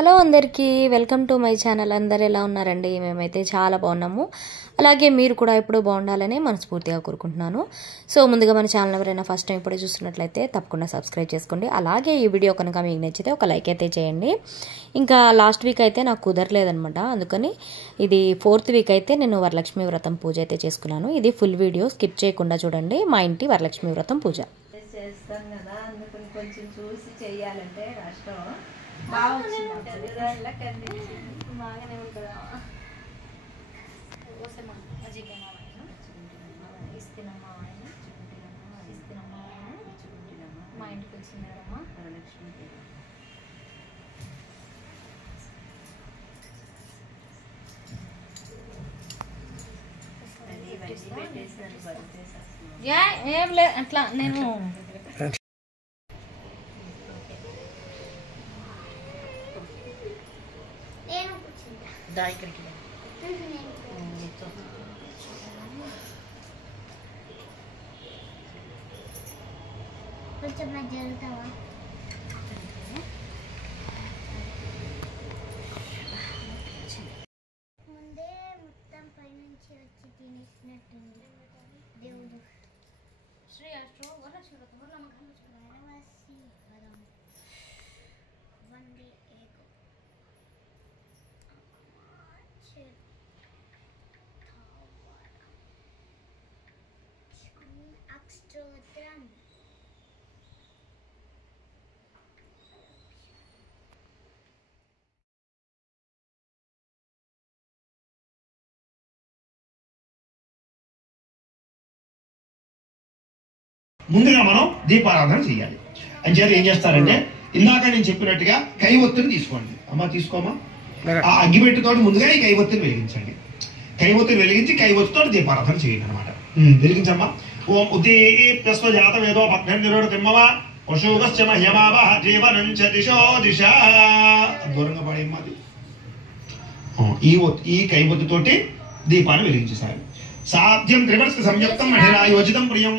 Hello అందరికీ welcome to my channel. అందరు ఎలా ఉన్నారండి? మేమైతే చాలా బాగున్నాము. అలాగే మీరు కూడా ఎప్పుడూ బాగుండాలని మనస్ఫూర్తిగా కోరుకుంటున్నాను. సో ముందుగా మన ఛానల్ ఎవరైనా ఫస్ట్ టైం ఇప్పుడే చూస్తున్నట్లయితే తప్పకుండా సబ్స్క్రైబ్ చేసుకోండి. అలాగే ఈ వీడియో కనుక మీకు నచ్చితే ఒక లైక్ అయితే చేయండి. ఇంకా లాస్ట్ వీక్ అయితే నాకు కుదరలేదనమాట, అందుకని ఇది 4th వీక్ అయితే నేను వరలక్ష్మి వ్రతం పూజ అయితే చేసుకున్నాను. ఇది ఫుల్ వీడియో స్కిప్ చేయకుండా చూడండి. మా ఇంటి వరలక్ష్మి వ్రతం పూజ చేస్తాం కదా, అందుకని కొంచెం చూసి చెయ్యాలంటే కష్టం. బాగానే ఉంటుంది. మా ఇంటికి వచ్చిందమ్మా వరలక్ష్మికి. ఏం లేదు అట్లా నేను ఇక్కడికి కొంచెం జరుగుతావా? ముందే మొత్తం పైనుంచి వచ్చి తినేసినట్టుంది దేవుడు. శ్రీ అష్టో వరలక్ష్మి వ్రతం వరవసి వరం వందే ఏకో అక్షోత్రం ముందుగా మనం దీపారాధన చేయాలి. అంచేత ఏం చేస్తారంటే ఇందాక నేను చెప్పినట్టుగా కైవత్తుని తీసుకోండి. అమ్మ తీసుకోమా. ఆ అగ్గిపెట్టుతో ముందుగా ఈ కైవత్తుని వెలిగించండి. కైవత్తుని వెలిగించి కైవత్తుతో దీపారాధన చేయండి అనమాట. వెలిగించమ్మా. ఓం ఉదీప్యస్వ జాత వేదో పద్యం తిమ్మవా పశువశ్చ మహ్యమావహ జీవనం చ దిశో దిశ. దూరంగా పడేమ్మది. ఈ కైవత్తుతోటి దీపాన్ని వెలిగించేశారు. సాధ్యం త్రివర్ష సంయుక్తం మహిళాయోజితం ప్రియం.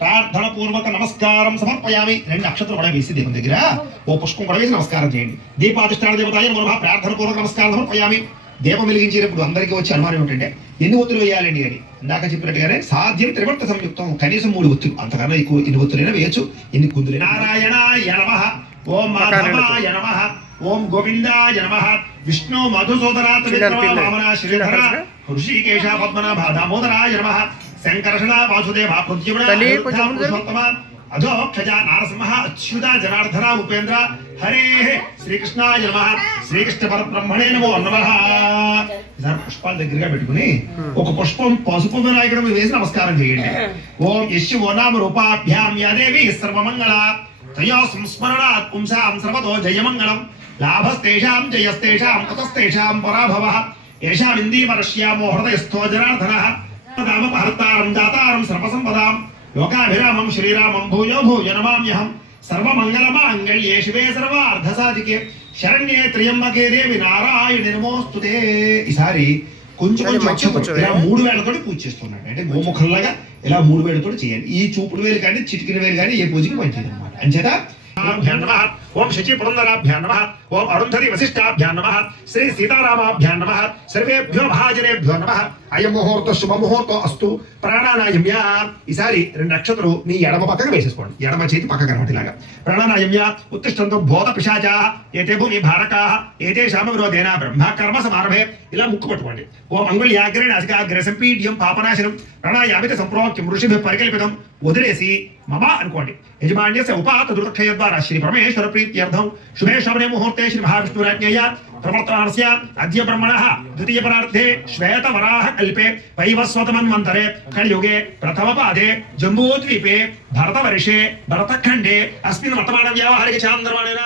ప్రార్థన పూర్వక నమస్కారం సమర్పయామి. 2 అక్షతలు కూడా వేసి దేవుని దగ్గర ఓ పుష్పం కూడా వేసి నమస్కారం చేయండి. దీపాధిష్టాన దేవతాయ నమః ప్రార్థన పూర్వక నమస్కారం సమర్పయామి. దీపం వెలిగించేటప్పుడు అందరికీ వచ్చి అనుమానం ఏమిటంటే ఎన్ని ఒత్తులు వేయాలండి అని. ఇందాక చెప్పినట్టుగానే సాధ్యం త్రివర్త సంయుక్తం, కనీసం 3 ఒత్తులు, అంతకన్నా ఎక్కువ ఎన్ని ఒత్తులైనా వేయచ్చు, ఎన్ని కుందులు. నారాయణాయ నమః, ఓం మాధవాయ నమః, ఓం గోవిందాయ నమః, విష్ణు మధుసూదనాత్ వామన శ్రీధర హృషికేశ పద్మనాభ దామోదరాయ నమః, శంకర్షణ వాసుదేవ పృథ్వీపురుషోత్తమ అధోక్షజ నారసింహ అచ్యుత జనార్దన ఉపేంద్ర హరే శ్రీకృష్ణాయ నమః, శ్రీకృష్ణ పరబ్రహ్మణే నమో నమః. పుష్పాలు దగ్గరగా పెట్టుకుని ఒక పుష్పం పసుపు వినాయకుడు వేసి నమస్కారం చేయండి. ఓం యశో నామ రూపాభ్యాం యాదేవి సర్వమంగళ తయో సంస్మరణాత్ పుంసాం సర్వతో జయమంగళం. లాభస్తేషాం జయస్తేషాం కుతస్తేషాం పరాభవః. ఏషామిందీవరశ్యామో హృదయస్థో జనార్దనః. హర్తారం దాతారం సర్వసంపదాం లోకాభిరామం శ్రీరామం భూయో భూయ నమామ్యహం. సర్వమంగళమాంగళ్యే శివే సర్వార్ధసాధికే శరణ్యే త్ర్యంబకే దేవి నారాయణి నమోస్తుతే. ఈసారి కొంచెం ఇలా 3 వేళ్లతో పూజ చేస్తున్నాడు. అంటే గోముఖంలాగా ఇలా 3 వేళ్లతో చేయాలి. ఈ చూపుడు వేలు కానీ చిటికిన వేలు కానీ ఏ పూజకి మంచిది అనమాట. అంచేత ఓం శచి పురందరాభ్యాం నమః, ఓం అరుంధతి వశిష్టాభ్యాం నమః, శ్రీ సీతారామాభ్యాం నమః, సర్వేభ్యో మహాజనేభ్యో నమః. అయం ముహూర్త శుభ ముహూర్తం అస్తు ప్రాణానాయమ్య. ఈసారి 2 అక్షతలు మీ ఎడమ పక్కకు వేసేసుకోండి. ఎడమ చేతి పక్కకు అనమాట. ఇలాగా ప్రాణానాయమ్య ఉత్తిష్టంతో భూత పిశాచాః ఏతే భూమి భారకాః ఏతేషాం విరోధేన బ్రహ్మ కర్మ సమారభే. ఇలా ముక్కు పట్టుకోండి. ఓం అంగుళ్యాగ్రే నాసికాగ్రే సంపీడ్యం పాపనాశనం ప్రాణాయామిత సంప్రోక్త్యం ఋషిభిః పరికల్పితం. వదిలేసి మమ అనుకోండి. యజమాన్యస్య ఉపాత దుర్క్షయ ద్వారా శ్రీ పరమేశ్వర ప్రీత్యర్థం శుభే శోభనే ముహూర్తే శ్రీ మహావిష్ణురాజ్ఞయ प्रवर्तमानस्य अद्य ब्रह्मणः द्वितीय परार्धे श्वेत वराह कल्पे वैवस्वतमन्वन्तरे कलियुगे प्रथम पादे जम्बूद्वीपे भरतवर्षे भरतखण्डे अस्मिन् वर्तमान व्यावहारिक चान्द्रमाणेन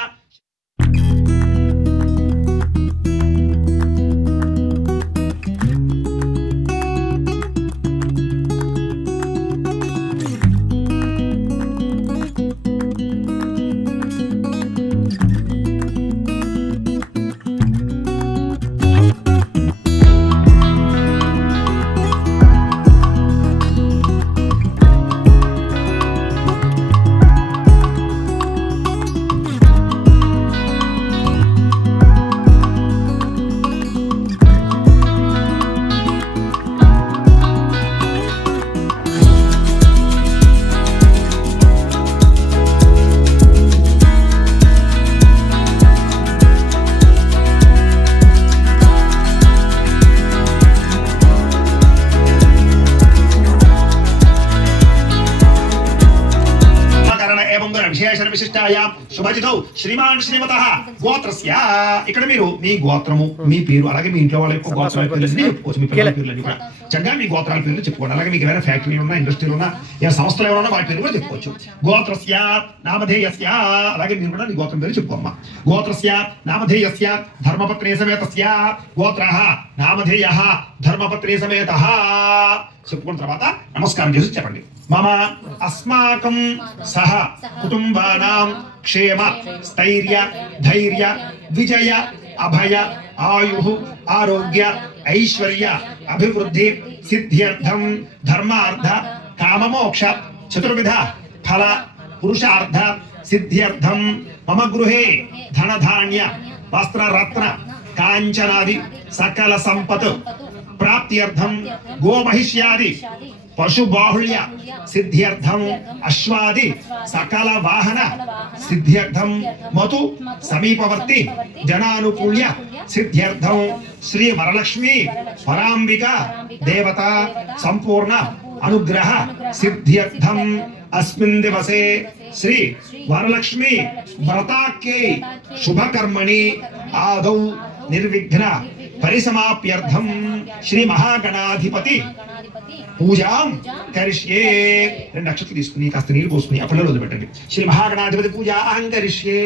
శుభాయ శుభజితౌ శ్రీమాన్ శ్రీమతః గోత్రస్య. ఇక్కడ మీరు మీ గోత్రము, మీ పేరు, అలాగే మీ ఇంట్లో వాళ్ళ యొక్క గోత్రాల పేర్లన్నీ చెప్పుకోవచ్చు. మీ పిల్లల పేర్లన్నీ కూడా చక్కగా మీ గోత్రాల పేర్లు చెప్పుకోండి. అలాగే మీకు ఏమైనా ఫ్యాక్టరీలు ఉన్నా, ఇండస్ట్రీలు ఉన్నా, ఏ సంస్థలు ఎవరైనా వాటి పేరు కూడా చెప్పుకోవచ్చు. గోత్రస్య నామధేయస్య, అలాగే మీరు కూడా మీ గోత్రం పేరు చెప్పుకోమ్మా. గోత్రస్య నామధేయస్య ధర్మపత్రే సమేతస్య. గోత్రః నామధేయః ధర్మపత్రే సమేతః చెప్పుకున్న తర్వాత నమస్కారం చేసి చెప్పండి. మమ అస్మాకం సహ కుటుంబానాం క్షేమ స్థైర్య ధైర్య విజయ అభయ ఆయు ఆరోగ్య ఐశ్వర్య అభివృద్ధి సిద్ధ్యర్థం ధర్మార్థ కామమోక్ష చతుర్విధ ఫల పురుషార్థ సిద్ధ్యర్థం మమ గృహే ధనధాన్య వస్త్రరత్న కాంచనాది సకల సంపత్ ప్రాప్త్యర్థం గోమహిష్యాది పశుబాహుళ్య సిద్ధ్యర్థం అశ్వాది సకల వాహన సిద్ధ్యర్థం మతు సమీపవర్తి జనానుకూల్య సిద్ధ్యర్థం శ్రీ వరలక్ష్మి పరాంబిక దేవత సంపూర్ణ అనుగ్రహ సిద్ధ్యర్థం అస్మిన్ దివసే శ్రీ వరలక్ష్మి వ్రతాఖ్యై శుభకర్మణి ఆదౌ నిర్విఘ్న పరిసమాప్యర్థం శ్రీ మహాగణాధిపతి పూజాం కరిష్యే. 2 నక్షత్రాలు తీసుకుని కాస్త నీళ్ళు పోసుకుని ఆ పిల్లలు వదిలిపెట్టండి. శ్రీ మహాగణాధిపతి పూజ అహం కరిష్యే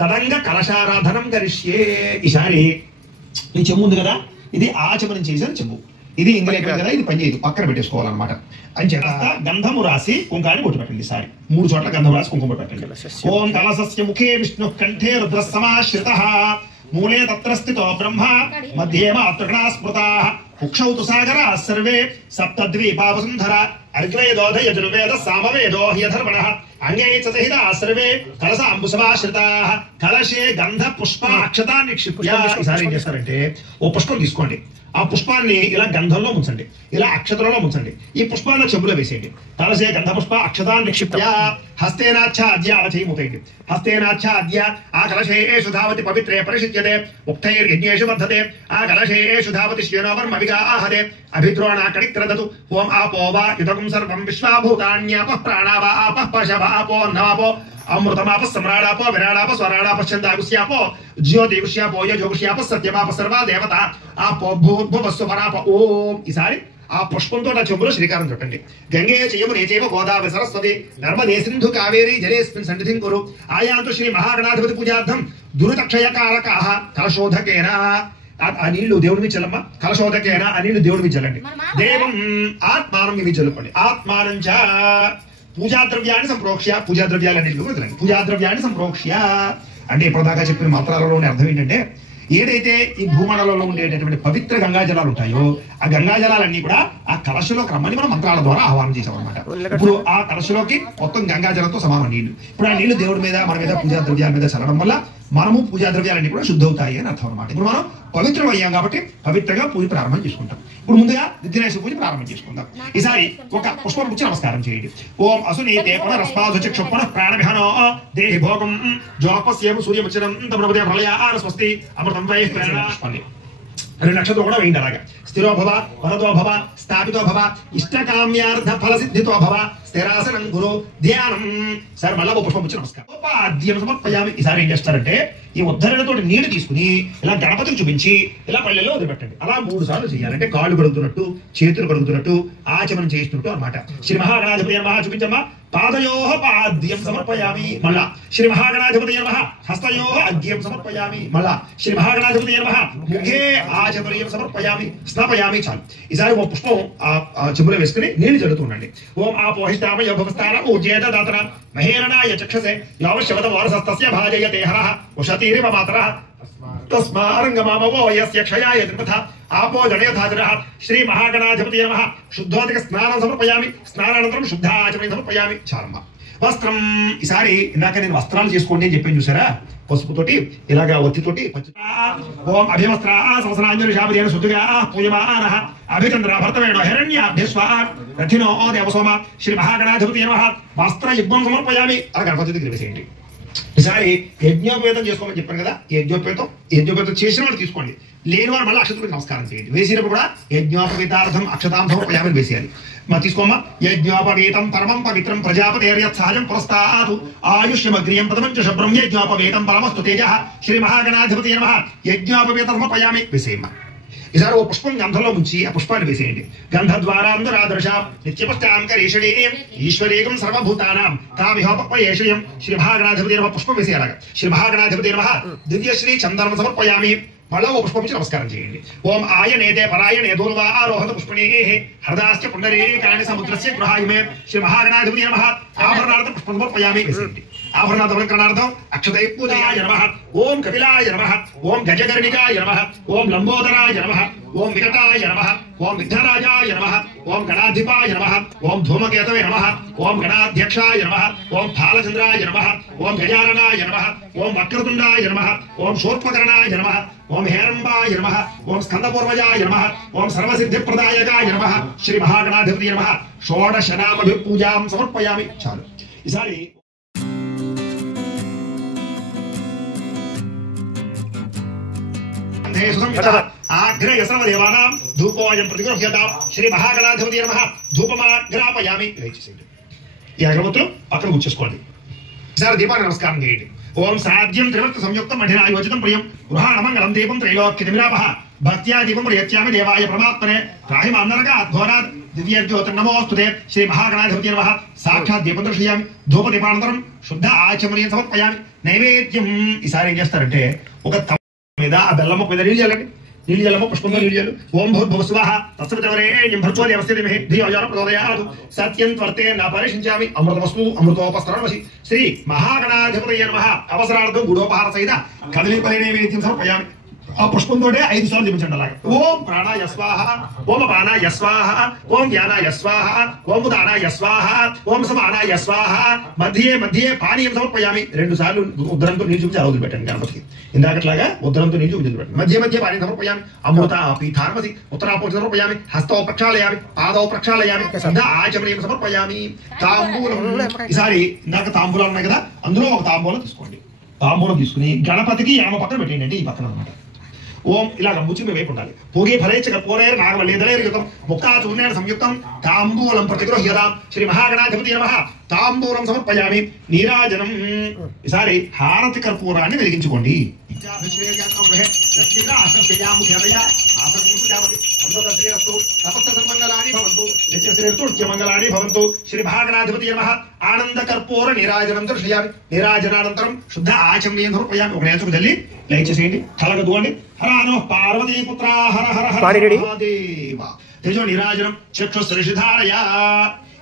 తదంగ కలశారాధనం కరిష్యే. ఈసారి ఈ చెంబు ఉంది కదా, ఇది ఆచమనం చేసిన చెంబు. ఇది ఇంగ్లీష్ కదా, ఇది పనిచేయదు, పక్కన పెట్టేసుకోవాలన్నమాట. అని చేత గంధము రాసి కుంకాన్ని బొట్టు పెట్టండి. ఈసారి 3 చోట్ల గంధం రాసి కుంకుమ పెట్టండి. ఓం కలశస్య ముఖే విష్ణు కంఠే రుద్ర సమాశ్రితః మూలే తత్ర స్థితో బ్రహ్మ మధ్యే మాతృగణా స్మృతాః కుక్షౌ తు సాగరాः సర్వే సప్తద్వీపావసుంధరా అర్గ్వేదోధ యజుర్వేద సామవేదో హ్యధర్వణః అంగే చ సహితాः సర్వే కలశాంబుసమాశ్రితాః కలశే గంధ పుష్ప అక్షతాన్ని నిక్షిప్య. ఈసారి ఏం చేస్తారంటే ఓ పుష్పం తీసుకోండి, ఆ పుష్పాన్ని ఇలా గంధంలో ముంచండి, ఇలా అక్షతలలో ముంచండి, ఈ పుష్పాన్ని చెంబులో వేసేయండి. కలశే గంధ పుష్ప అక్షతాన్ని నిక్షిప్య హస్తేనాచ్ఛాద్య అలా చేయముతయండి. హస్తేనాచ్ఛాద్య ఆ కలశేషు ధావతి పవిత్రే పరిషిచ్యతే ఉక్తైర్యజ్ఞేషు వర్ధతే ఆ కలశేషు ధావతి శ్యేనో వర్మవిగా ఆహతే అభిద్రోణా కణిక్రదతు ఓం ఆపో వా యుతకం సర్వం విశ్వాభూతాన్యాపః ప్రాణావా ఆపః పశవ ఆపో నవాపో అమృతమాప సమ్రాడాపో విరాడాప స్వరాడాప ఛందాగుష్యాపో జ్యోతిగుష్యాపో యజోగుష్యాప సత్యమాప సర్వా దేవత ఆపో భూర్భువస్వరాప. ఓం. ఈసారి ఆ పుష్పంతో నా చెంబులో శ్రీకారం చుట్టండి. గంగే చయమునే చైవ గోదావరి సరస్వతి నర్మదే సింధు కావేరి జలేస్మిన్ సన్నిధిం కురు ఆయాంతు శ్రీ మహాగణాధిపతి పూజార్థం దురితక్షయకారకాః కలశోధకేన. ఆ నీళ్లు దేవుడి మీద చల్లమ్మ. కలశోధకేన ఆ నీళ్లు దేవుడి మీద చల్లండి. దేవం ఆత్మానం మీద చల్లుకోండి. ఆత్మానం చ పూజాద్రవ్యాన్ని సంప్రోక్ష్య. పూజాద్రవ్యాలన్నింటిలో వదలండి. పూజాద్రవ్యాన్ని సంప్రోక్ష్య అంటే ఇప్పటిదాకా చెప్పిన మంత్రాలలోని అర్థం ఏంటంటే, ఏదైతే ఈ భూమండలంలో ఉండేటటువంటి పవిత్ర గంగాజలాలు ఉంటాయో ఆ గంగాజలాలన్నీ కూడా ఆ కలశలోకి రమ్మని మనం మంత్రాల ద్వారా ఆహ్వానం చేసామన్నమాట. ఇప్పుడు ఆ కలశలోకి మొత్తం గంగాజలంతో సమానం నీళ్లు. ఇప్పుడు ఆ నీళ్లు దేవుడి మీద మన మీద పూజా ద్రవ్యాల మీద చల్లడం వల్ల మనము పూజా ద్రవ్యాలన్నీ కూడా శుద్ధవుతాయి అని అర్థం అనమాట. ఇప్పుడు మనం పవిత్రం అయ్యాం కాబట్టి పవిత్రంగా పూజ ప్రారంభం చేసుకుంటాం. ఇప్పుడు ముందుగా విఘ్నేశ్వర పూజ ప్రారంభం చేసుకుందాం. ఈసారి ఒక పుష్పం ఇచ్చి నమస్కారం చేయండి. ఓం అసునీతే పునరస్పాదుచక్షు పునః ప్రాణవిహనో దేహి భోగం జ్వాపస్యేమ సూర్యముచ్చరం తమనపదే ప్రళయాన స్వస్తి అమృతం వై ప్రాణాస్పంది. 2 నక్షత్రం కూడా వేయండి. అలాగా స్థిరో భవ వరదో భవ స్థాపితో భవ ఇష్టకామ్యార్థ ఫల సిద్ధితో భవ స్థిరాసనం గురు ధ్యానం. సార్ మళ్ళా ఒక పుష్పం వచ్చి నమస్కారం ఉపాద్యం సమర్పయామి. ఈసారి ఏం చేస్తారంటే ఈ ఉద్ధరణతో నీళ్లు తీసుకుని ఇలా గణపతికి చూపించి ఇలా పల్లెల్లో వదిలిపెట్టండి. అలా 3 సార్లు చేయాలంటే కాళ్ళు కడుగుతున్నట్టు, చేతులు కడుగుతున్నట్టు, ఆచమనం చేస్తున్నట్టు అనమాట. శ్రీ మహాగణాధిపతి నమః చూపించమ్మా. పాదయోః పాద్యం సమర్పయామి. మళ్ళా శ్రీ మహాగణాధిపతి నమః. హస్తయోః అగ్యం సమర్పయామి. మళ్ళా శ్రీ మహాగణాధిపతి నమః. ముఖే ఆచమనీయం సమర్పయామి. స్నాపయామి. చాలు. ఈసారి ఓ పుష్పం ఆ చెంబులో వేసుకుని నీళ్లు చల్లుతుండండి. ఓం ఆపోహిష్టామయ భవస్థాన ఊర్జేత దాతన మహేరణాయ చక్షసే యావశ్యవత వారసస్తస్య భాజయతే హరః ఉషతీరివ మాతరః తస్మారంగమామవో యస్య క్షయాయ త్రిపథ ఆపో జడయథాజనః. శ్రీ మహాగణాధిపతి నమః. శుద్ధోదక స్నానం సమర్పయామి. స్నానానంతరం శుద్ధాచమనం సమర్పయామి. చాలమ్మ. వస్త్రం. ఈసారి ఇందాక నేను వస్త్రాలు చేసుకోండి అని చెప్పాను చూసారా, పసుపుతోటి ఇలాగా ఒత్తితోటి. ఓం అభివస్త్రా సంవత్సరాంజలి శాపదేన శుద్ధిగా పూజమానః అభిచంద్ర భర్తవేణో హిరణ్యాభ్యస్వ రథినో దేవసోమ. శ్రీ మహాగణాధిపతి నమః. వస్త్ర యుగ్మం సమర్పయామి. ఆ గణపతి దగ్గర వేసేయండి. ఈసారి యజ్ఞోపేతం చేసుకోమని చెప్పాను కదా, యజ్ఞోపేతం చేసిన వాళ్ళు తీసుకోండి, లేని వారు మళ్ళీ అక్షతలకు నమస్కారం చేయండి. వేసినప్పుడు కూడా యజ్ఞోపవీతార్థం అక్షతాంశం ప్రయాణం వేసేయాలి. మరి తీసుకోమ్మా. యజ్ఞోపవీతం పరమం పవిత్రం ప్రజాపతేర్యత్ సహజం పురస్తాతు ఆయుష్యమగ్రియం పదమంచ శుభ్రం యజ్ఞోపవీతం పరమస్తు తేజ శ్రీ మహాగణాధిపతి నమః యజ్ఞోపవీతం సమర్పయామి. వేసేయమ్మా. ఈసారి ఓ పుష్పం గంధంలో ముంచి ఆ పుష్పాన్ని వేసేయండి. గంధ ద్వారాంధరాదర్శాం నిత్యపుష్టాం కరీషణీయం ఈశ్వరేకం సర్వభూతానాం తామిహోపయేషయం శ్రీ మహాగణాధిపతి నమః. పుష్పం వేసేయాలి. శ్రీ మహాగణాధిపతి నమః దివ్యశ్రీ చందనం సమర్పయామి. మళ్ళా ఓ పుష్పం నమస్కారం చేయండి. ఓం ఆయనేతే పరాయణే దూర్వా ఆరోహత పుష్పణే హృదాశ్చ పుండరీకాణి సముద్రస్య గృహాయుమే శ్రీ మహాగణాధిపతి నమః. ఆభరణార్థం పుష్పం సమర్పయామి. వేసేయండి. ఆభరణార్థం అక్షతై పూజయాయ నమః. ఓం కపిలాయ నమః. ఓం గజగర్ణికాయ నమః. ఓం లంబోదరాయ నమః. ఓం వికటాయ నమః. ఓం విఘ్నరాజాయ నమః. ఓం గణాధిపాయ నమః. ఓం ధూమకేతవే నమః. ఓం గణాధ్యక్షాయ నమః. ఓం బాలచంద్రాయ నమః. ఓం గజాననాయ నమః. ఓం వక్రతుండాయ నమః. ఓం శూర్పకర్ణాయ నమః. ఓం హేరంబాయ నమః. ఓం స్కందపూర్వజాయ నమః. ఓం సర్వసిద్ధిప్రదాయకాయ నమః. శ్రీ మహాగణాధిపతి నమః. షోడశ నామభిపూజాం సమర్పయామి. చాలు. ఈసారి ఆగ్రయ సర్వదేవానాం ధూపోయం ప్రతిగృహ్యతాం శ్రీ మహాగణాధిపతి నమః. ధూపమాగ్రాపయామి. ఈ అగరబత్తులు పక్కన కూర్చేసుకోండి. ఈసారి దీపాన్ని నమస్కారం చేయండి. ఓం సాధ్యం త్రివర్త సంయుక్తం అధినాయోజితం ప్రియం గృహాణమంగళం దీపం త్రైలోక్యతిమిరాపః భక్త్యా దీపం ప్రయత్యామి దేవాయ పరమాత్మనే రాహిమాన్నరకాద్ఘోరాత్ దివ్యజ్యోతిర్నమోస్తుతే శ్రీ మహాగణాధిపతి నమః. సాక్షాత్ దీపం దర్శయామి. ధూపదీపానంతరం శుద్ధ ఆచమనీయం సమర్పయామి. నైవేద్యం. ఈసారి ఏం చేస్తారంటే ఒక మీద ఆ బెల్లమ్మ మీద నీళ్ళు చేయాలండి. నీళ్ళు జలము పుష్పంగా నీళ్ళు చేయాలి. ఓం భూర్భువస్వాహ తత్సవితవరేణ్యం భర్గో దేవస్య ధీమహి ధియో యో నః ప్రచోదయాత్ సత్యం త్వర్తే న పరిశించామి. అమృతమస్తు అమృతోపస్తరణమసి. శ్రీ మహాగణాధిపతయే నమః. అవసరార్థం గుడోపహార సహిత కదలీపలే నైవేద్యం సమర్పయామి. ఆ పుష్పంతో 5 సార్లు జపించండి. అలాగే ఓం ప్రాణాయ స్వాహ, ఓం అపానాయ స్వాహ, ఓం జ్ఞానాయ స్వాహ, ఓం ఉదానాయ స్వాహ, ఓం సమానాయ స్వాహ. మధ్యే మధ్యే పానీయం సమర్పయామి. 2 సార్లు ఉద్దరంతో నీళ్ళు చూపించి అలా వదిలిపెట్టండి గణపతికి. ఇందాకట్లాగా ఉద్దరంతో నీళ్ళు వదిలిపెట్టండి. మధ్య మధ్య పానీయం సమర్పయామి. అమృత పీఠార్మసి ఉత్తరాపోష సమర్పయామి. హస్తౌ ప్రక్షాళయామి. పాదౌ ప్రక్షాళయామి. శ్రద్ధ ఆచమనీయం సమర్పయామి. తాంబూలం. ఈసారి ఇందాక తాంబూలాలు ఉన్నాయి కదా, అందులో ఒక తాంబూలం తీసుకోండి. తాంబూలం తీసుకుని గణపతికి ఎడమ పక్కన పెట్టేయండి. ఈ పక్కన అనమాట. ఓం ఇలాగ ముచ్చిమి వైపు ఉండాలి. పూగే ఫలేచ కర్పూరేర్ నాగవల్లేదలైర్యుతం ముక్తా చూర్ణేన సంయుక్తం తాంబూలం ప్రతిగృహ్యతాం శ్రీ మహాగణాధిపతి నమః. తాంబూలం సమర్పయామి. నీరాజనం. ఈసారి హారతి కర్పూరాన్ని వెలిగించుకోండి. శ్రీ మహాగణాధిపతి నమః. ఆనంద కర్పూర నీరాజనం దర్శయామి. నీరాజనానంతరం శుద్ధ ఆచమనీయం సమర్పయామి. ఒక నేచుకు తల్లి లైక్ చేసేయండి. కలగదుకోండి. హర నమః పార్వతీపుత్ర హర హర హర మహాదేవ. తేజో నీరాజనం చక్షుశ్రీధారయ.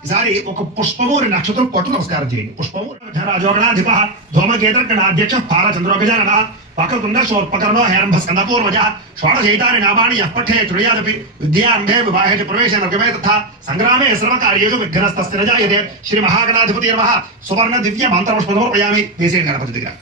ఈసారి ఒక పుష్పము 2 నక్షత్రం పట్టు నమస్కారం చేయండి. పుష్పము రాజోగణాధిప ధూమకేతర్గణాధ్యక్ష పాలచంద్రోగజానన వక్రతుండ శోర్పకర్ణో హేరంభ స్కందపూర్వజ షోడశైతాని నామాని యః పఠే త్రయాదపి విద్యాంగే వివాహే చ ప్రవేశే నర్గమే తథా సంగ్రామే సర్వకార్యేషు విఘ్నస్తస్య న జాయతే. శ్రీ మహాగణాధిపతి నమః. సువర్ణ దివ్య మంత్రపుష్పం సమర్పయామి. వేసేయండి గణపతి దగ్గర.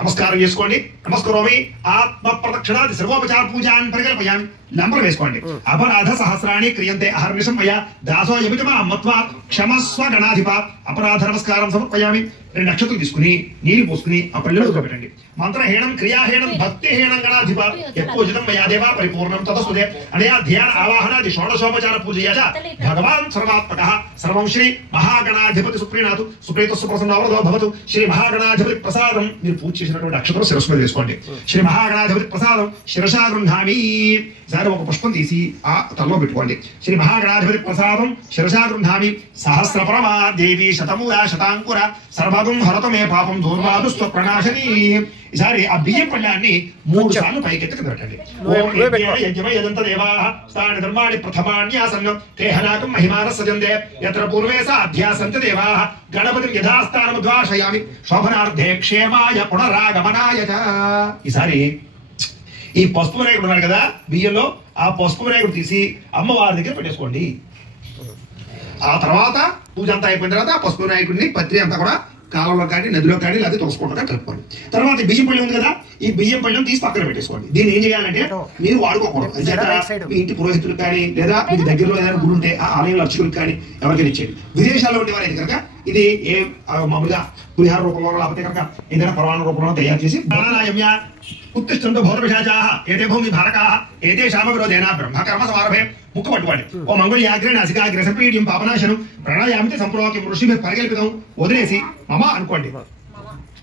నమస్కారం చేసుకోండి. నమస్కరోమి. ఆత్మ ప్రదక్షిణాది సర్వోపచార పూజాన్ని పరికల్పయామి. నంబర్ వేసుకోండి. అపరాధ సహస్రాణి క్రియంతే అహర్నిశం మయా దాసో యమితమా మత్వా క్షమస్వ గణాధిప. అపరాధ నమస్కారం సమర్పయామి. 2 నక్షత్రాలు తీసుకుని నీళ్లు పోసుకుని ఆ పల్లెలో పెట్టండి. మంత్రహీనం క్రియాహీనం భక్తిహీనం గణాధిప యత్పూజితం మయా దేవా పరిపూర్ణం తదస్తుతే. అనయా ధ్యాన ఆవాహనాది షోడశోపచార పూజయా చ భగవాన్ సర్వాత్మకః సర్వం శ్రీ మహాగణాధిపతి సుప్రీణాతు సుప్రీతస్సు ప్రసన్నవరదో భవతు. శ్రీ మహాగణాధిపతి ప్రసాదం మీరు పూజ చేసినటువంటి అక్షరం శిరస్సు మీద వేసుకోండి. శ్రీ మహాగణాధిపతి ప్రసాదం శిరసా గృహామి. సరే ఒక పుష్పం తీసి ఆ తలలో పెట్టుకోండి. శ్రీ మహాగణాధిపతి ప్రసాదం శిరసా గృహామి. సహస్రపరమా దేవి శతమూలా శతాంకుర సర్వగం హరత మే పాపం దూర్వాదు స్వప్రణాశని. ఈసారి ఆ బియ్యం పళ్ళాన్ని 3 సార్లు పైకెత్తుకు పెట్టండి. ఓం యజ్ఞమయజంత దేవాః స్థాని ధర్మాణి ప్రథమాన్యాసన్నం తేహనాకం మహిమాన సజందే యత్ర పూర్వే సాధ్యాసంత దేవాః గణపతిం యథాస్థానముద్వాసయామి శోభనార్థే క్షేమాయ పునరాగమనాయ చ. ఈసారి ఈ పసుపు వినాయకుడు ఉన్నారు కదా బియ్యంలో, ఆ పసుపు వినాయకుడు తీసి అమ్మవారి దగ్గర పెట్టేసుకోండి. ఆ తర్వాత పూజ అంతా అయిపోయిన తర్వాత ఆ పసుపు వినాయకుడిని పత్రి అంతా కూడా కాలంలో కానీ నదిలో కానీ లేదా తోసుకోవడం కలుపుకోండి. తర్వాత ఈ బియ్యం పళ్ళెం ఉంది కదా, ఈ బియ్యం పళ్ళెం తీసి పక్కన పెట్టేసుకోండి. దీన్ని ఏం చేయాలంటే మీరు వాడుకోకూడదు. మీ ఇంటి పురోహితులు కానీ లేదా మీ దగ్గరలో ఏదైనా గుడి ఉంటే ఆ ఆలయంలో అర్చకులకు కానీ ఎవరికైనా ఇచ్చేయండి. విదేశాల్లో ఉండేవారైతే కనుక ఇది ఏ మామూలుగా పులిహార రూపంలో లేకపోతే కనుక ఏదైనా పరమాణ రూపంలో తయారు చేసి ప్రాణాయామ్య ఉత్తిష్టంతో భౌతవిషాచాః ఏతే భూమి భారకాః ఏతేషామ విరోధేన బ్రహ్మకర్మ సమారభే ముక్కు పట్టుకోండి. ఓ మంగళ్యాగ్రే నాసికాగ్రే సపీడ్యం పాపనాశనం ప్రాణాయామితి సంప్రోక్యం ఋషిభి పరికల్పితం వదిలేసి మమ అనుకోండి.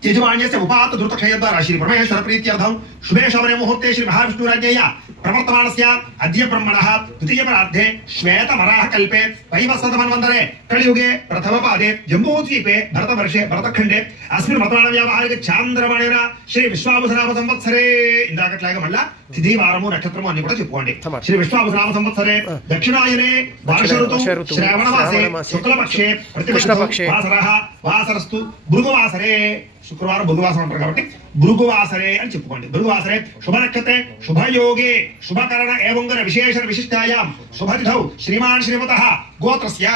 యజమాన్యస్య ఉపాత్త ధృతక్షయద్వారా శ్రీ పరమేశ్వర ప్రీత్యర్థం శుభే శోభనే ముహూర్తే శ్రీ మహావిష్ణురాజ్ఞేయ ప్రవర్తమానస్య అద్య బ్రహ్మణః ద్వితీయ పరార్ధే శ్వేత వరాహ కల్పే వైవస్వతమన్వంతరే కలియుగే ప్రథమ పాదే జంబూద్వీపే భరతవర్షే భరతఖండే అస్మిన్ మతాన వ్యావహారిక చాంద్రమణేన శ్రీ విశ్వావసనామ సంవత్సరే ఇందాకట్లాగా మళ్ళా తిథి వారము నక్షత్రము అన్ని కూడా చెప్పుకోండి. శ్రీ విశ్వావసనామ సంవత్సరే దక్షిణాయనే వర్ష ఋతు శ్రావణమాసే శుక్లపక్షే ప్రతిపక్షే వాసరః వాసరస్తు భృగువాసరే శుక్రవారం బుధవాసరం అంటారు కాబట్టి భృగువాసరే అని చెప్పుకోండి. భృగువాసరే శుభ నక్షత్రే శుభయోగే శుభకరణ ఏవంగర విశేషణ విశిష్టాయాం శుభతిథౌ శ్రీమాన్ శ్రీమతః గోత్రస్య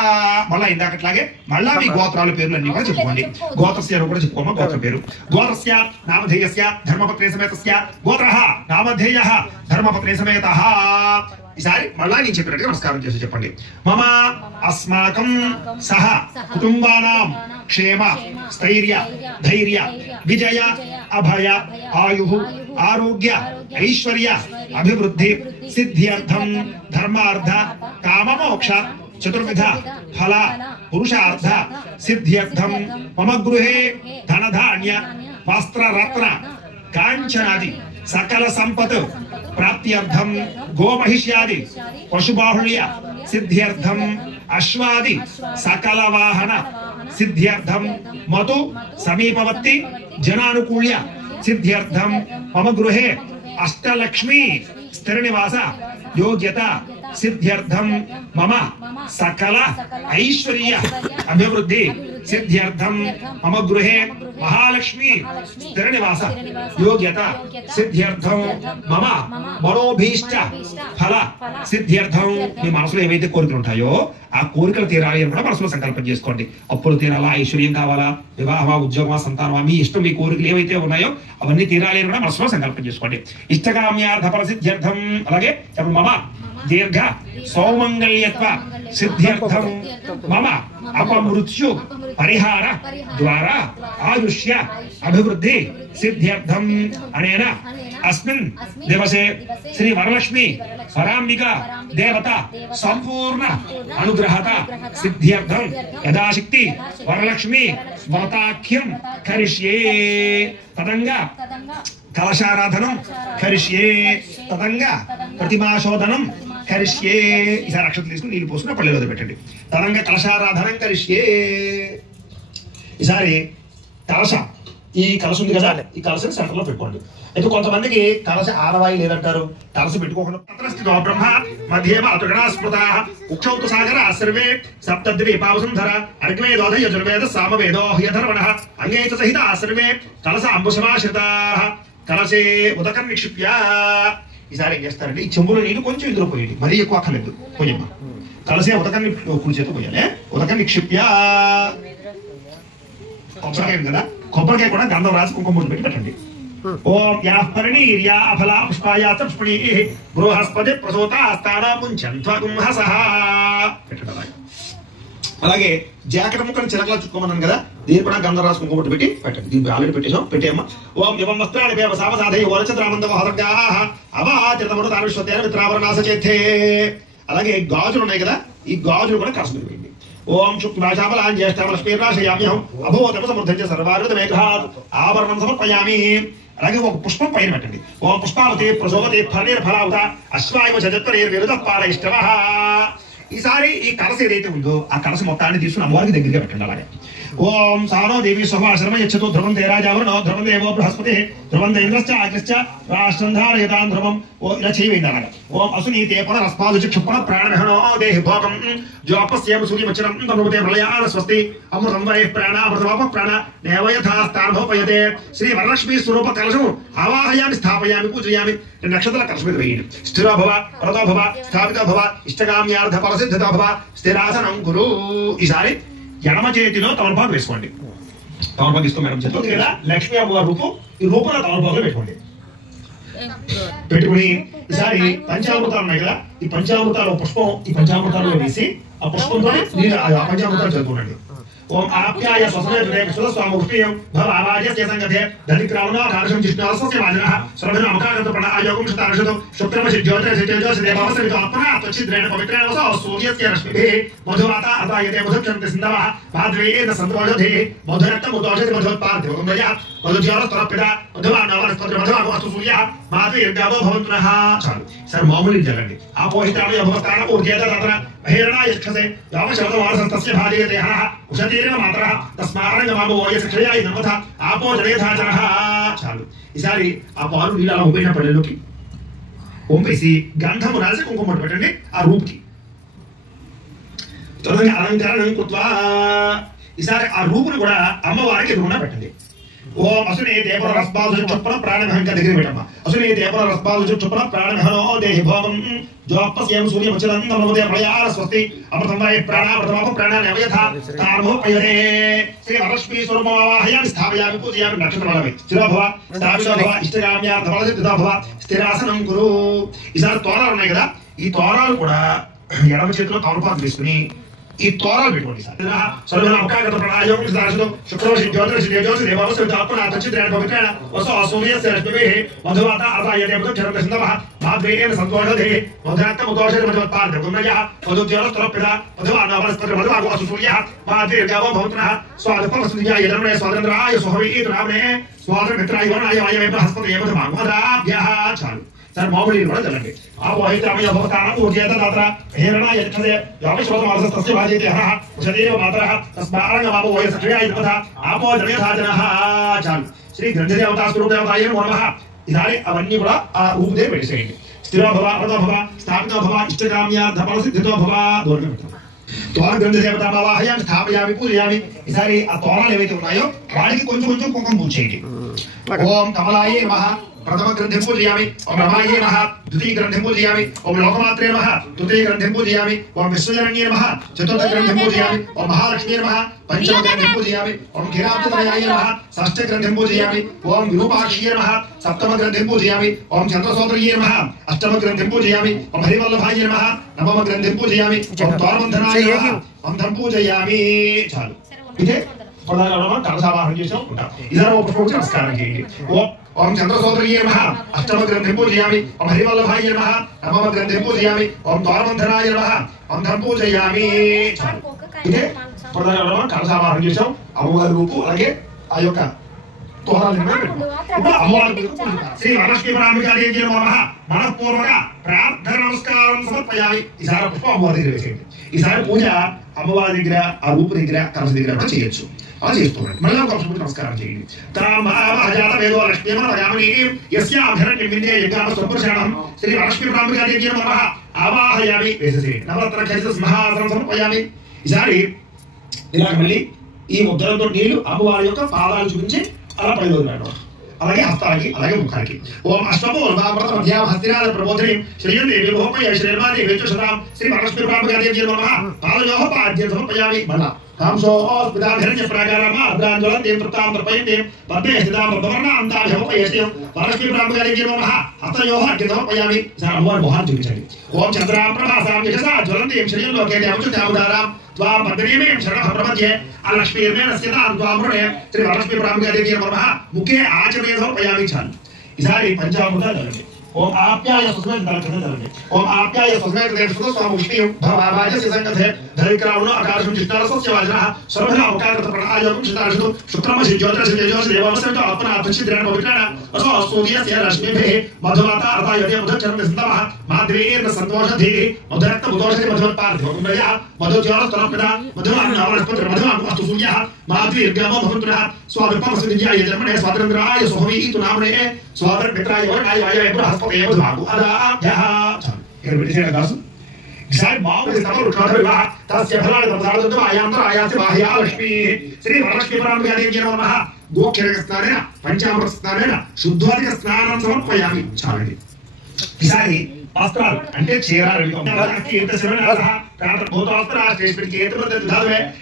మళ్ళా ఇందాకట్లాగే మళ్ళా మీ గోత్రాల పేర్లన్నీ కూడా చెప్పుకోండి. గోత్రస్య అని కూడా చెప్పుకోమా గోత్ర పేరు. గోత్రస్య నామధేయస్య ధర్మపత్రే సమేతస్య గోత్రః నామధేయః ధర్మపత్రే సమేతః. ఈసారి మళ్ళా నేను చెప్పినట్టుగా నమస్కారం చేసి చెప్పండి. మమ అస్మాకం సహ కుటుంబానాం క్షేమ స్థైర్య ధైర్య విజయ అభయ ఆయు ఆరోగ్య ఐశ్వర్య అభివృద్ధి సిద్ధ్యర్థం ధర్మార్థ కామమోక్ష చతుర్విధ ఫల పురుషార్థ సిద్ధ్యర్థం మమ గృహే ధనధాన్య వస్త్రరత్న కాంచనాది సకల సంపత్ ప్రాప్త్యర్థం గోమహిష్యాది పశుబాహుళ్య సిద్ధ్యర్థం అశ్వాది సకల వాహన సిద్ధ్యర్థం మతు సమీపవర్తి జనానుకూల్య సిద్ధ్యర్థం మమ గృహే అష్టలక్ష్మీ స్థిర నివాస యోగ్యత సిద్ధ్యర్థం మమ సకల ఐశ్వర్య అభివృద్ధి సిద్ధ్యర్థం మమ గృహే మహాలక్ష్మి స్థిర నివాస యోగ్యత సిద్ధ్యర్థం మమ మనోభీష్ట ఫల సిద్ధ్యర్థం. మీ మనసులో ఏవైతే కోరికలు ఉంటాయో ఆ కోరికలు తీరాలి అని కూడా మనసులో సంకల్పం చేసుకోండి. అప్పులు తీరాలా, ఐశ్వర్యం కావాలా, వివాహమా, ఉద్యోగమా, సంతానమా, మీ ఇష్టం మీ కోరికలు ఏవైతే ఉన్నాయో అవన్నీ తీరాలి అని కూడా మనసులో సంకల్పం చేసుకోండి. ఇష్టకామ్యార్థ ఫల సిద్ధ్యర్థం. అలాగే మమ దీర్ఘ సౌమంగళ్యత్వ సిద్ధ్యర్థం మమ అపమృత్యు పరిహార ద్వారా ఆయుష్య అభివృద్ధి సిద్ధ్యర్థం అనేన అస్మిన్ దివసే శ్రీ వరలక్ష్మి పరాంబిక దేవత సంపూర్ణ అనుగ్రహత సిద్ధ్యర్థం యథాశక్తి వరలక్ష్మి వ్రతాఖ్యం కరిష్యే. తదంగా కలశారాధనం కరిష్యే. తదంగా ప్రతిమాశోధనం కరిష్యే. ఈసారి అక్షతలు తీసుకుని నీళ్ళు పోసుకుని పల్లెలో పెట్టండి. తదంగా కలశారాధనం కరిష్యే. ఈసారి కలశ, ఈ కలశ ఉంది కదా, ఈ కలశని సెంటర్ లో పెట్టుకోండి. అయితే కొంతమందికి కలశ ఆనవాయి లేదంటారు, కలశ పెట్టుకోకుండా బ్రహ్మ మధ్యేమ అతుగణా స్మృతా ఉక్షౌత సాగర సర్వే సప్తద్వీపావసుంధర అర్గ్వేదోధ యజుర్వేద సామవేదో హ్యధర్వణః అంగైత సహిత సర్వే కలశ అంబుసమాశ్రితా కలశే ఉదకం నిక్షిప్య. ఈసారి ఏం చేస్తారంటే ఈ చెంబులో నీళ్ళు కొంచెం ఇందులో పోయండి, మరీ ఎక్కువ అక్కర్లేదు, పోయమ్మా. కలశే ఉదకాన్ని కుడి చేత పోయాలి. ఉదకం నిక్షిప్య. కొబ్బరికాయ కదా, కొబ్బరికాయ కూడా గంధం రాసి కుంకుమ బొట్టు పెట్టి పెట్టండి. ఓం యాః పరిణీర్యా అఫలా పుష్పాయా చ పుష్పిణీః బృహస్పతి ప్రసూతాస్తానాముంచంత్వగుంహసః పెట్టండి. అలాగే జాకెట్ ముక్కని చిలకలా చుట్టుకోమన్నాను కదా, దీన్ని కూడా గంధం రాసి కుంకుమ బొట్టు పెట్టి పెట్టండి. దీన్ని ఆల్రెడీ పెట్టేసాం, పెట్టేయమ్మా. ఓం యం వస్త్రాణి పేవ సావసాధై వరచంద్రామందవ హదర్గాః అవాతిరతముడు తానుష్వతేన మిత్రావరణాసచేత్తే. అలాగే గాజులు ఉన్నాయి కదా, ఈ గాజులు కూడా కాసు మీద వేయండి. ఓం శుక్లాశాబలాం జ్యేష్ఠామలస్మీర్నాశయామ్యహం అభోతమ సమృద్ధంచ సర్వార్వత మేఘాత్ ఆభరణం సమర్పయామి. అలాగే ఒక పుష్పం పైన పెట్టండి. ఓం పుష్పావతి ప్రసోవతి ఫలేర్ ఫలావత అశ్వాయవ చతుర్వేర్ విరుద పారయిష్టవః. ఈసారి ఈ కలశ ఏదైతే ఉందో ఆ కలశ మొత్తాన్ని తీసుకుని అమ్మవారికి దగ్గరగా పెట్టండి. అలాగే ఓం సానో దేవి స్వభాశ్రమ యచ్చతు ధ్రువం తేరాజావరణో ధ్రువం దేవో బృహస్పతి ధ్రువం దేంద్రశ్చ ఆగ్రశ్చ రాష్ట్రం ధారయతాం ధ్రువం. ఓ ఇలా చేయండి. అలాగే ఓం అసునీతే పునరస్పాదు క్షుప్పణ ప్రాణమహనో దేహి భోగం జోపస్యేమ సూర్యమచ్చరం తమృతే ప్రళయాన స్వస్తి అమృతం వై ప్రాణామృతమోప ప్రాణ నేవయథాస్థానభోపయతే. శ్రీ వరలక్ష్మీ స్వరూప కలశము ఆవాహయామి స్థాపయామి పూజయామి. నక్షత్రాల కలశం మీద వేయండి. స్థిరో భవ వరదో భవ స్థాపితో భవ ఇష్టకామ్యార్థ ఫలసిద్ధితో భవ స్థిరాసనం కురు. ఈసారి ఎడమ చేతిలో తమలపాకు వేసుకోండి. తమలపాకు ఇస్తూ మేడం చేతిలో లేదా లక్ష్మీ అమ్మవారి రూపం, ఈ రూపంలో తమలపాకులు పెట్టుకోండి. పెట్టుకుని ఈసారి పంచామృతాలు ఉన్నాయి కదా, ఈ పంచామృతాలు పుష్పం ఈ పంచామృతాల్లో వేసి ఆ పుష్పంతో ఆ పంచామృతాలు చదువుకోండి. ఓం ఆప్యాయ స్వసనేతుడే విశ్వస్వాముష్టియం భవ ఆవాజస్య సంగతే ధనిక్రావణో కారశం జిష్ణోస్య వాజనః సర్వన అమకాగత ప్రణాయోగం శతారషతో శుక్రమసి జ్యోతిరసి తేజోసి దేవవసరితో ఆత్మన త్వచిద్రేణ పవిత్రేణ వసో సూర్యస్య రశ్మిభిః మధువాత అతాయతే మధుక్షంతి సింధవః భాద్రేన సంతోషధే మధురత్తం ఉదోషతి మధుత్పార్థివం దయాత్ మధుజ్యోరస్తరపిత మధువానవరస్తర మధువాస్తు సూర్యః మాధుర్గావో భవంతునః. చాలు సార్ మామూలు జగండి ఆపోహితాను యభవస్థాన ఊర్జేత తత్ర బహిరణా యక్షసే యావశరదవారసస్తస్య భాజయతే హనః ఉషతీరేవ మాతరః తస్మారంగమామో యశక్షయాయ నమః ఆపో జనేధాచనః. చాలు ఈసారి ఆ పాలు నీళ్ళు అలా ఉబ్బిన పళ్ళలోకి పంపేసి గంధము రాసి కుంకుమ పెట్టండి ఆ రూపుకి. తొలగి అలంకరణం కృత్వా ఈసారి ఆ రూపును కూడా అమ్మవారికి రుణ పెట్టండి. ఓం అసునే దేవర రస్బాదు చొప్పున ప్రాణమహంక దగ్గర పెట్టమ్మా. అసునే దేవర రస్బాదు చొప్పున ప్రాణమహనో దేహి భోగం జోపస్యం సూర్యమచలం నమోదే ప్రయాణ స్వస్తి అమృతం వై ప్రాణామృతమో ప్రాణానవయథ తామో పయరే శ్రీ వరలక్ష్మీ స్వరూపమావాహయామి స్థాపయామి పూజయామి నక్షత్రమలవై స్థిరో భవ స్థాపితో భవ ఇష్టకామ్యార్థఫలసిద్ధితో భవ స్థిరాసనం కురు. ఈసారి తోరాలు ఉన్నాయి కదా, ఈ తోరాలు కూడా ఎడమ చేతిలో తమలపాకు తీసుకుని ఈ తోరాలు పెట్టుకోండి. సర్వన అవకాగత ప్రణాయోగం శతారషతో శుక్రవసి జ్యోతిరసి తేజోసి దేవవసరితో ఆత్మన త్వచిద్రేణ పవిత్రేణ వసో సూర్యస్య రశ్మిభిః మధువాత అతాయతే మధుక్షరత సింధవః భాద్రేన సంతోషధే మధురత్తం ఉదోషతి మధుత్పార్థివం దయాత్ మధుజ్యోరస్తరపిత మధువానవరస్తర మధువాస్తు సూర్యః భాద్రేర్గావో భవంతునః. స్వాదపమస్మియాయ ధర్మణే స్వాతంత్రాయ సుహవీతు నామ్నే స్వాతంత్రాయ వనాయ వాయవే బృహస్పతయే మధుమాంగోదాభ్యః. చాలు సార్ మామూలు కూడా చల్లండి. ఆపోహితామయ భవతానం ఊర్జేత తత్ర హేరణ యక్షసే యావశరదవారసస్తస్య భాజయతే హనః ఉషతీరేవ మాతరః తస్మారంగమామో యశక్షయాయ నమః ఆపో జనేధాచనః. చాలు శ్రీ గ్రంథదేవతా స్వరూపదేవతాయ నమః. ఈసారి అవన్నీ కూడా ఆ రూపు దగ్గర పెట్టేసేయండి. స్థిరో భవ అమృతో భవ స్థాపితో భవ ఇష్టకామ్యార్థఫలసిద్ధితో భవ దూరంగా పెట్టండి. తోర గ్రంథదేవతామావాహయామి స్థాపయామి పూజయామి. ఈసారి ఆ తోరాలు ఏవైతే ఉన్నాయో వాడికి కొంచెం కొంచెం కుంకుమ పూజ చేయండి. ఓం కమలాయ నమః ప్రథమ గ్రంథం పూజయామి. ఓం రమాయ నమః ద్వితీయ గ్రంథం పూజయామి. ఓం లోకమాత్రే నమః తృతీయ గ్రంథం పూజయామి. ఓం విశ్వజనన్యే నమః చతుర్థ గ్రంథం పూజయామి. ఓం మహాలక్ష్మీ నమః పంచమ గ్రంథం పూజయామి. ఓం కిరాతమయాయ నమః షష్ఠ గ్రంథం పూజయామి. ఓం విరూపాక్షి నమః సప్తమ గ్రంథం పూజయామి. ఓం చంద్రసోదర్యే నమః అష్టమ గ్రంథం పూజయామి. ఓం హరివల్లభాయ నమః నవమ గ్రంథం పూజయామి. ఓం ద్వారబంధనాయ నమః బంధం పూజయామి. చాలు ఇదే ప్రధాన కలశావాహనం చేసి ఉంటాం. ఇదర ఒక పుష్పం నమస్కారం చేయండి. ఓం చంద్రసోదర్యే నమః అష్టమ గ్రంథం పూజయామి. ఓం హరివల్లభాయ నమః నవమ గ్రంథం పూజయామి. ఓం ద్వారబంధనాయ నమః బంధం పూజయామి. చాలు ఇదే ప్రధాన కలశావాహనం చేసాం. అమ్మవారి రూపు అలాగే ఆ యొక్క శ్రీ వరలక్ష్మీ పరాంబికాదేవి నమః మనఃపూర్వక ప్రార్థన నమస్కారం సమర్పయామి. ఈసారి పుష్పం అమ్మవారి దగ్గర వేసేయండి. ఈసారి పూజ అమ్మవారి దగ్గర ఆ రూపు దగ్గర కలశ దగ్గర కూడా చేయొచ్చు. అలా చేస్తున్నాడు. మళ్ళీ ఒక నమస్కారం చేయండి. శ్రీ వరలక్ష్మీ పరాంబికాదేవి నమః ఆవాహయామి వేసేసేయండి. నవరత్న ఖచ్చిత సింహాసనం సమర్పయామి. ఈసారి ఇలాగ మళ్ళీ ఈ ముద్రలతో నీళ్లు అమ్మవారి యొక్క పాదాలు చూపించి అలా పైన అలాగే హస్తాలకి అలాగే ముఖానికి. ఓం అశ్వమూర్ధామృత మధ్యాం హస్తినాద ప్రబోధిని శ్రీయందేవి మోపయ శ్రీర్మాది వేచుషతాం శ్రీ వరలక్ష్మీ పరాంబికాదేవి నమః పాదయోః పాద్యం సమర్పయామి. మళ్ళా కాంసోస్మిదాభిరణ్య ప్రాకారమ అర్ధాంజలం దేవృతాం తర్పయంతే పద్మే స్థితాం రబ్ధవర్ణాంతాభిమోపయేస్యం వరలక్ష్మీ పరాంబికాదేవి నమః హస్తయోః అర్ఘ్యం సమర్పయామి. అమ్మవారి మొహాన్ని చూపించండి. ఓం చంద్రాం ప్రభాసాం యశసా జ్వలంతీం శ్రీయం లోకే దేవచుతాముదారాం త్వాం పద్మనీమేం శరణః ప్రపద్యే అలక్ష్మీర్మేణ స్థితాం త్వాం రుణే శ్రీ వరలక్ష్మీ పరాంబికాదేవి నమః ముఖే ఆచమనే సమర్పయామి. చాలు ఈసారి పంచామృతాలు చదవండి. ఓం ఆప్యాయ సుస్మేత చదవండి. ఓం ఆప్యాయ సుస్మేత స్వాముష్టియం భవాజస్య సంగతే ధరిక్రావణో ఆకాశం జిష్ణారసస్య వాజనః సర్వన అవకాగత ప్రణాయోగం శతారషతో శుక్రమసి జ్యోతిరసి తేజోసి దేవవసరితో ఆత్మన త్వచిద్రేణ పవిత్రేణ వసో సూర్యస్య రశ్మిభిః మధువాత అతాయతే మధుక్షరత సింధవః భాద్రేన సంతోషధే మధురత్తం ఉదోషతి మధుత్పార్థివం దయాత్ మధుజ్యోరస్తరపిత మధువానవరస్తర మధుమాంగోదాభ్యః సూర్యః భాద్రేర్గావో భవంతునః. స్వాదపమస్మియాయ ధర్మణే స్వాతంత్రాయ సుహవీతు నామ్నే స్వాతంత్రాయ వనాయ వాయవే బృహస్పతయే మధుమాంగోదాభ్యః. ఇక్కడ పెట్టేసాడు దాసు. ఈసారి మామూలు తస్య ఫలాన్ని ప్రసాదంతో ఆయాంతర ఆయాసి బాహ్యా లక్ష్మీ శ్రీ వరలక్ష్మీ పరాంబికాదేవి నమః గోక్షరక స్నానేన పంచామృత స్నానేన శుద్ధోదక స్నానం సమర్పయామి. చాలండి. ఈసారి వస్త్రాలు అంటే చీర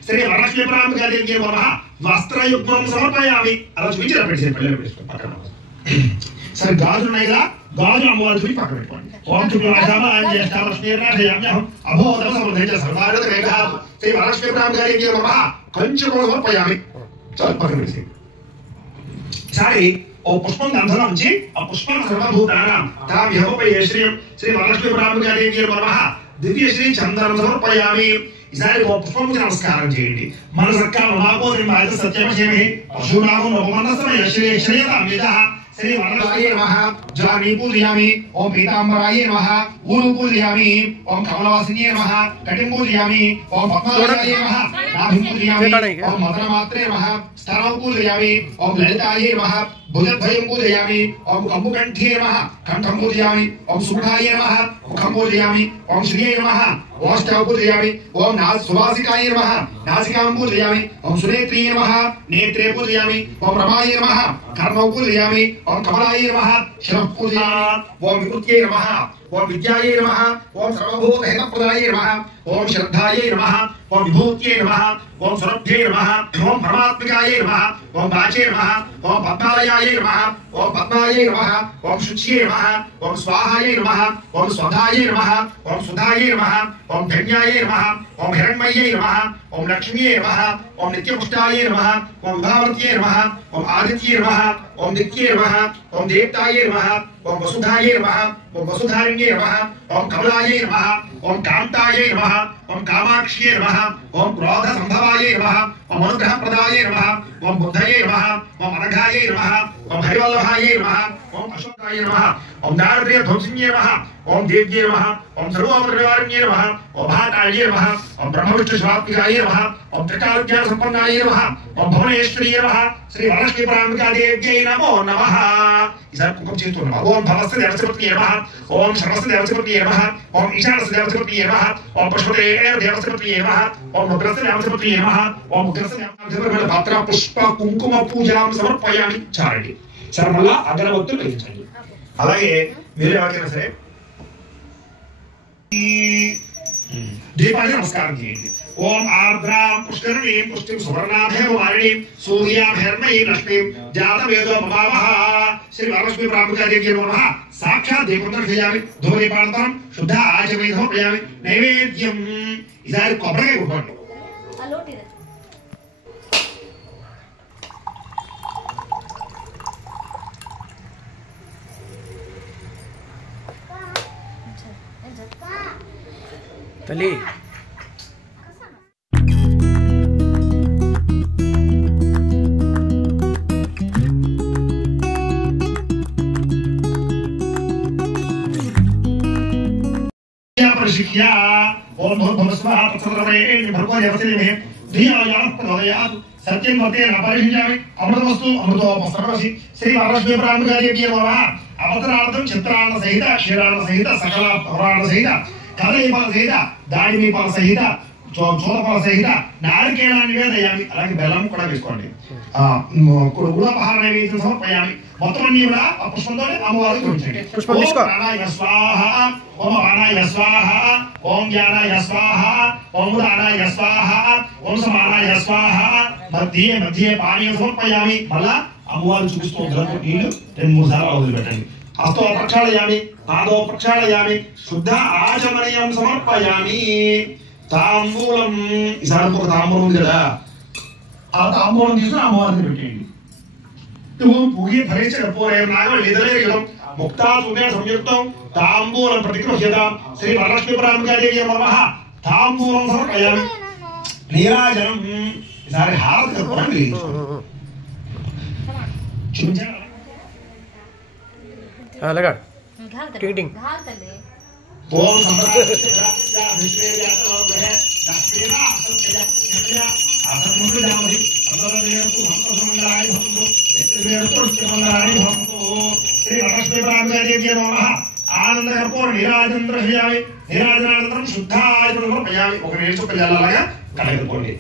శ్రీ వరలక్ష్మీ పరాంబికాదేవి నమః వస్త్రయుగ్మం సమర్పయామి. అలా చూపించి పక్కన సరే గాజులు ఉన్నాయి కదా, గాజులు అమ్మవారి చూసి పక్కన పెట్టుకోండి. ఓం శ్రీ వరలక్ష్మీ ప్రాంతానికి కంచె కూడా సమర్పయామి. చాలు పక్కన పెట్టేసి ఈసారి ఓ పుష్పం గంధంలో ఉంచి ఆ పుష్పం సర్వభూతానాం తాం యహోపై శ్రీయం శ్రీ వరలక్ష్మీ ప్రాంతానికి దివ్య శ్రీ చందనం సమర్పయామి. ఈసారి ఓ పుష్పం నమస్కారం చేయండి. మన సత్కారం మాకో సత్యమే పశునామం ఉపమనస్మయ శ్రీ శ్రేయతామిద श्री वरदाय नमः जानी पूजयामि ओम पीतांबराय नमः ऊरु पूजयामि ओम कमलवासिनी नमः कटिं पूजयामि ओम पद्मनाभाय नमः नाभिं पूजयामि ओम मदनमात्रे नमः स्तनौ पूजयामि ओम ललिताय नमः भुजद्वयं पूजयामि ओम कंबुकण्ठे नमः कंठं पूजयामि ओम सुमुखाय नमः मुखं पूजयामि ओम श्रिये नमः ओष्ठौ पूजयामि ओम सुवासिकाय नमः नासिकां पूजयामि ओम सुनेत्रे नमः नेत्रे पूजयामि ओम रमाय नमः कर्णौ पूजयामि ओम कमलाय नमः शिरः पूजयामि ओम विभूत्यै नमः ओम विद्यायै नमः ओम सर्वभूतहितप्रदाय नमः ओम श्रद्धायै नमः ओम विभूत्यै नमः ओम स्वरभ्यै नमः ओम परमात्मिकायै नमः ओम वाचे नमः ओम पद्मालयायै नमः ओम पद्मायै नमः ओम शुच्यै नमः ओम स्वाहायै नमः ओम स्वधायै नमः ओम सुधायै नमः ओम धन्यायै नमः ओम हिरण्मय्यै नमः ओम लक्ष्म्यै नमः ओम नित्यपुष्टायै नमः ओम विभावर्त्यै नमः ओम आदित्यै नमः ओम नित्यै नमः ओम देवतायै नमः ओम वसुधायै नमः ओम वसुधारिण्यै नमः ओम कमलायै नमः ओम कान्तायै नमः ओम कामाक्ष्यै नमः ओम क्रोध संभवायै नमः ओम अनुग्रहप्रदायै नमः ओम बुद्धये नमः ओम अनघायै नमः ओम हरिवल्लभायै नमः ओम अशोकायै नमः ओम दारिद्र्य ध्वंसिन्यै नमः ओम देव्यै नमः ओम सर्वोपद्रवारिण्यै नमः ओम भाटायै नमः ओम ब्रह्मविष्णुस्वात्मिकायै नमः ओम त्रिकालज्ञान संपन्नायै नमः ओम भुवनेश्वर्यै नमः श्री वरलक्ष्मी प्रांबिका देव्यै नमो नमः. ఈసారి కుంకుమ చేస్తూ నమః. ఓం భవస్య దేవస్యపత్యై నమః ఓం శర్వస్య దేవస్యపత్యై నమః ఓం ఈశానస్య దేవస్యపత్యై నమః ఓం పశుపతే దేవస్యపత్యై నమః ఓం ఉగ్రస్య దేవస్యపత్యై నమః ఓం ఉగ్రస్య దేవస్యపత్యై పత్ర పుష్ప కుంకుమ పూజాం సమర్పయామి. చాలండి. సరే మళ్ళా అగరవత్తులు వెలిగించండి. అలాగే మీరు ఎవరికైనా సరే దీపానికి నమస్కారం చేయండి. ఓం ఆర్ద్రాం పుష్కరిణీం పుష్టిం సువర్ణాభేవ వారిణీం సూర్యాభేర్మయీ లక్ష్మీం జాతవేదో మమావహ శ్రీ వరలక్ష్మీ ప్రాంబికా దేవ్యై నమః. సాక్షాత్ దీపం దర్శయామి. ధూమదీపానంతరం శుద్ధ ఆచమనీయం సమర్పయామి. నైవేద్యం ఈసారి కొబ్బరికాయ కొట్టుకోండి. తల్లి परिशिष्या ओम भवस्वाहा तत्सर्वरेण भर्गो देवसेने धियायाः प्रचोदयात् सत्यं वर्तेन अपरिशिष्यामि. अमृतमस्तु अमृतोपस्त्रमसि श्री वरलक्ष्मी प्रांबिका देव्यै नमः. अवतरार्थं चित्रान्न सहित क्षीरान्न सहित सकल पुराण सहित कदलीफल सहित दाडिमीफल सहित చోళఫల సహిత నారికేళాన్ని నివేదయామి. అలాగే బెల్లం కూడా వేసుకోండి. గుడపహార నైవేద్యం సమర్పయామి. మొత్తం అన్ని కూడా ఆ పుష్పంతో అమ్మవారికి ఉంచండి. ఓం ప్రాణాయ స్వాహ ఓం అపానాయ స్వాహ ఓం జ్ఞానాయ స్వాహ ఓం ఉదానాయ స్వాహ ఓం సమానాయ స్వాహ. మధ్య మధ్య పానీయం సమర్పయామి. మళ్ళా అమ్మవారు చూపిస్తూ నీళ్లు 2-3 సార్లు వదిలిపెట్టండి. హస్తో ప్రక్షాళయామి పాదో ప్రక్షాళయామి శుద్ధ ఆచమనీయం సమర్పయామి. తాంబూలం ఈసారి ఒక తాంబూలం ఉంది కదా, ఆ తాంబూలం తీసుకుని అమ్మవారిని పెట్టేయండి. పూగే ధరేచ కర్పూరేణ నాగవల్లీదలేయం ముక్తా సుమే సంయుక్తం తాంబూలం ప్రతిగృహ్యతాం. శ్రీ వరలక్ష్మీ ప్రాంబికా దేవ్యై నమః. తాంబూలం సమర్పయామి. నీరాజనం ఈసారి హారతి కర్పూరం అలాగా టింగ్ ఓం ఆనంద కర్పూర నీరాజనం ద్రవ్యామి. నీరాజనానంతరం శుద్ధాయపయామి. ఒక నీళ్ళు పిల్లలగా కలగలుకోండి.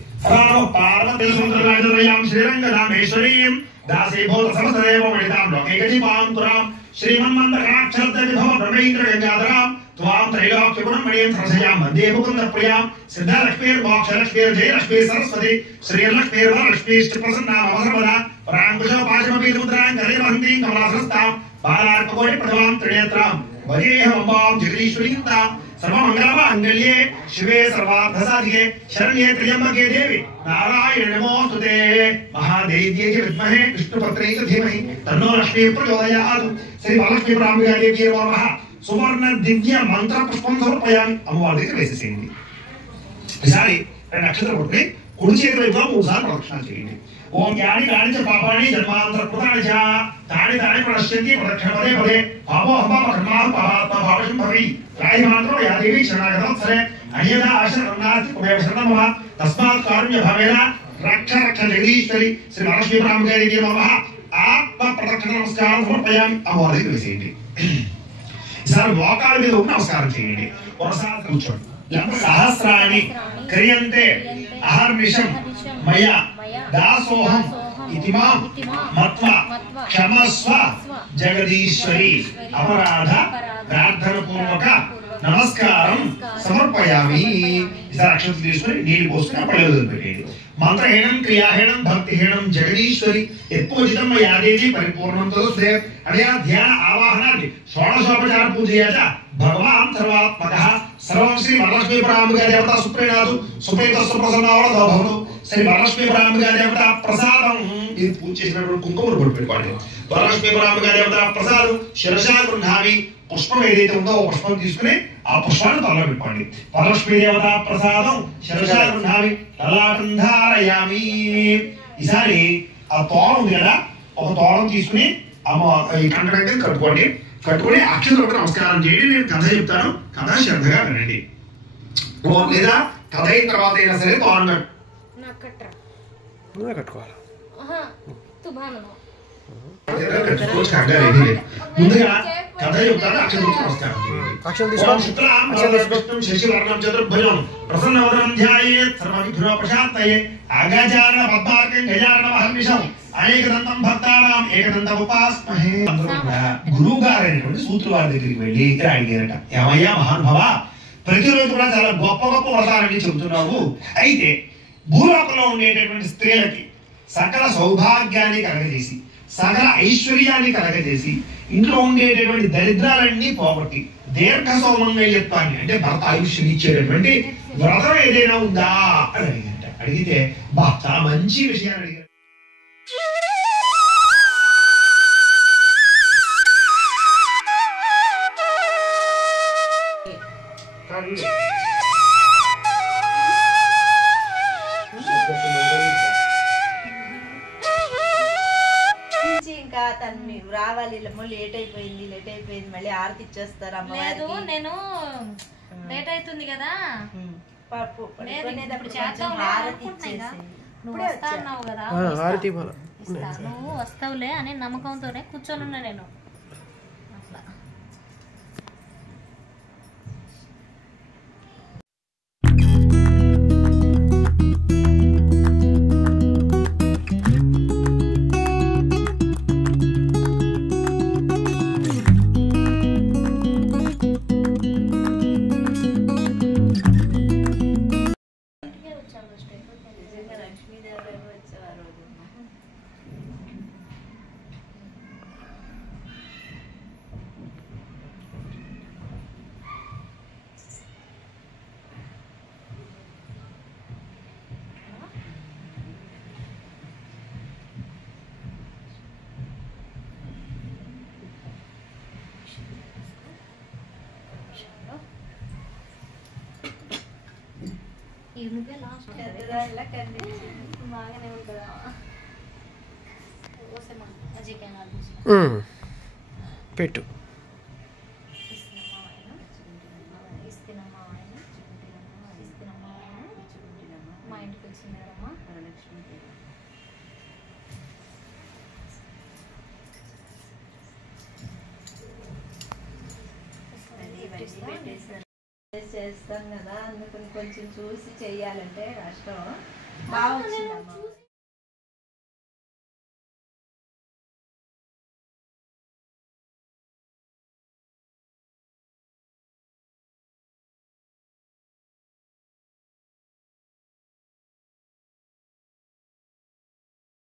పార్వతీయాం శ్రీరంగరామేశ్వరీం దాసీభూత సమస్తదేవం లోకైకజీవాం తురాం శ్రీమన్మందరాక్షరద్విభవ బ్రహ్మేంద్ర గంగాధరాం त्वां त्रैलोक्यगुणं मणिं सरसयां वन्दे मुकुन्दप्रियां सिद्धलक्ष्मीर्मोक्षलक्ष्मीर्जयलक्ष्मी सरस्वती श्रीलक्ष्मीर्वरलक्ष्मीश्च प्रसन्नां सर्वदा पराङ्कुशोपाशमपि मुद्रां करे वहन्तीं कमलासनस्तां बालार्ककोटिप्रभवां त्रिनेत्रां भजेऽहमम्बां जगदीश्वरीं तां सर्वमङ्गलमाङ्गल्ये शिवे सर्वार्थसाधिके शरण्ये त्र्यम्बके देवी नारायण नमोस्तुते महादेव्यै च विद्महे विष्णुपत्न्यै च धीमहि तन्नो लक्ष्मीः प्रचोदयात् श्री वरलक्ष्मी ब्राह्मणदेव्यै नमः सुवर्ण दिव्य मंत्र पुष्पं समर्पयामि అమ్మవారి దగ్గర వేసేసేయండి ఈసారి రెండు అక్షరాలు పట్టుకొని కుడి చేతి వైపుగా 3 సార్లు ప్రదక్షిణ చేయండి ఓం యాని కాని చ పాపాని జన్మాంతర కృతాని చ తాని తాని ప్రశ్యంతి ప్రదక్షిణ పదే పదే పాపో హంప కర్మా పాపాత్మ భావశం భవి త్రాయి మాత్రం యాదేవి శరణాగతవత్సరే అన్యదా ఆశరణాస్తి కుమేవ శరణమః తస్మాత్ కారుణ్య భావేన రక్ష రక్ష జగదీశ్వరి శ్రీ వరలక్ష్మీ బ్రాహ్మణదేవి నమః ఆత్మ ప్రదక్షిణ నమస్కారం సమర్పయామి అమ్మవారి దగ్గర వేసేయండి ఈసారి మోకాళ్ళ మీద ఉండి నమస్కారం చేయండి ఒకసారి కూర్చోండి సహస్రాన్ని క్రియంతే అహర్నిశం మయ దాసోహం ఇతి మాం మత్వా క్షమస్వ జగదీశ్వరి అపరాధ ప్రార్థన పూర్వక నమస్కారం సమర్పయామి ఈసారి అక్షంతలు తీసుకొని నీళ్లు పోసుకుని పళ్ళు పెట్టేయండి మంత్రహీనం క్రియాహీనం భక్తిహీనం జగదీశ్వరి యత్పోజితం యాదేవి పరిపూర్ణం తదస్తే అడయా ధ్యాన ఆవాహనాన్ని షోడశోపచార పూజయాచ భగవాన్ సర్వాత్మకః సర్వం శ్రీ వరలక్ష్మీ బ్రాహ్మణ దేవత సుప్రీనాథు సుప్రీతస్సు ప్రసన్నవరదో భవతు శ్రీ వరలక్ష్మీ బ్రాహ్మణ దేవత ప్రసాదం ఇది పూజ చేసినప్పుడు కుంకుమ బొట్టు పెట్టుకోండి వరలక్ష్మీ బ్రాహ్మణ దేవత ప్రసాదం శిరసా గృహామి పుష్పం ఏదైతే ఉందో పుష్పం తీసుకుని ఆ పుష్పాన్ని తలలో పెట్టుకోండి వరలక్ష్మీ దేవత ప్రసాదం శిరసా గృహామి లలాటం ధారయామి ఈసారి ఆ తోరం ఉంది కదా ఒక తోరం తీసుకుని అమ్మ ఈ కంకణం కట్టుకోండి కట్టుకుని అక్షతలకు నమస్కారం చేయండి నేను కథ చెప్తాను కథ శ్రద్ధగా వినండి లేదా కథ అయిన తర్వాత అయినా సరే తోరం కట్టుకోవాలి ముందుగా కథ చెప్తాను అక్షతలకు నమస్కారం చేయండి శశివర్ణం చతుర్భుజం ప్రసన్నవదనం ధ్యాయేత్ సర్వవిఘ్నోపశాంతయే ఆగాచారణ పద్మార్కం గజానన మహర్నిశం అనేకదంతం భక్తానాం ఏకదంత ఉపాస్మహే. గురువు గారైనటువంటి సూత్రు వారి దగ్గరికి వెళ్ళి అడిగారట, ఏమయ్యా మహానుభవ, ప్రతిరోజు కూడా చాలా గొప్ప గొప్ప వ్రతాలని చెబుతున్నావు, అయితే భూలోకంలో ఉండేటటువంటి స్త్రీలకి సకల సౌభాగ్యాన్ని కలగజేసి సకల ఐశ్వర్యాన్ని కలగజేసి ఇంట్లో ఉండేటటువంటి దరిద్రాలన్నీ పోగొట్టి దీర్ఘ సౌమంగళ్యత్వాన్ని అంటే భర్త ఆయుష్ని ఇచ్చేటటువంటి వ్రతం ఏదైనా ఉందా అని అడిగారట. అడిగితే బా చాలా మంచి విషయాన్ని అడిగారు. ఇంకా తను రావాలి, లేట్ అయిపోయింది మళ్ళీ ఆరతి ఇచ్చేస్తారు అమ్మవారికి. నేను లేట్ అవుతుంది కదా, పప్పు హారతి ఇచ్చేసి నువ్వు వస్తావు కదా, నువ్వు వస్తావులే అనే నమ్మకంతోనే కూర్చొని ఉన్నా నేను. అట్లా బాగానే ఉంటుందా పెట్టు. మా ఇంటికి వచ్చిందమ్మా చేస్తాం కదా, అందుకని కొంచెం చూసి చెయ్యాలంటే కష్టం. బాగా వచ్చిందమ్మా.